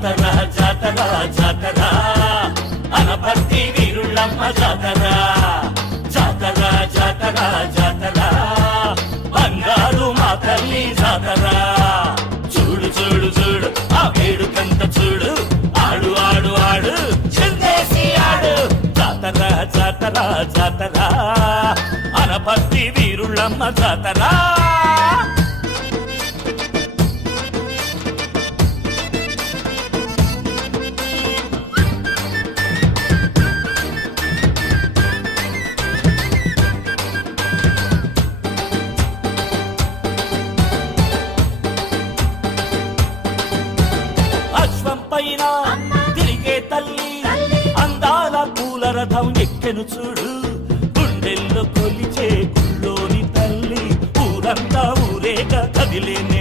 జాతర జాతర జాతర అనపర్తి వీరుళ్ళమ్మ జాతర జాతర జాతర జాతర బంగారు మా తల్లి జాతర చూడు చూడు చూడు ఆ వేడుకంత చూడు ఆడు ఆడు ఆడు చిందేసి ఆడు జాతర జాతర జాతర అనపర్తి వీరుళ్ళమ్మ జాతర అశ్వం పైన తిరిగే తల్లి అందాల పూల రథం ఎక్కెను చూడు గుండెల్లో కొలిచే గుళ్ళోని తల్లి ఊరంతా ఊరేగ కదిలేనే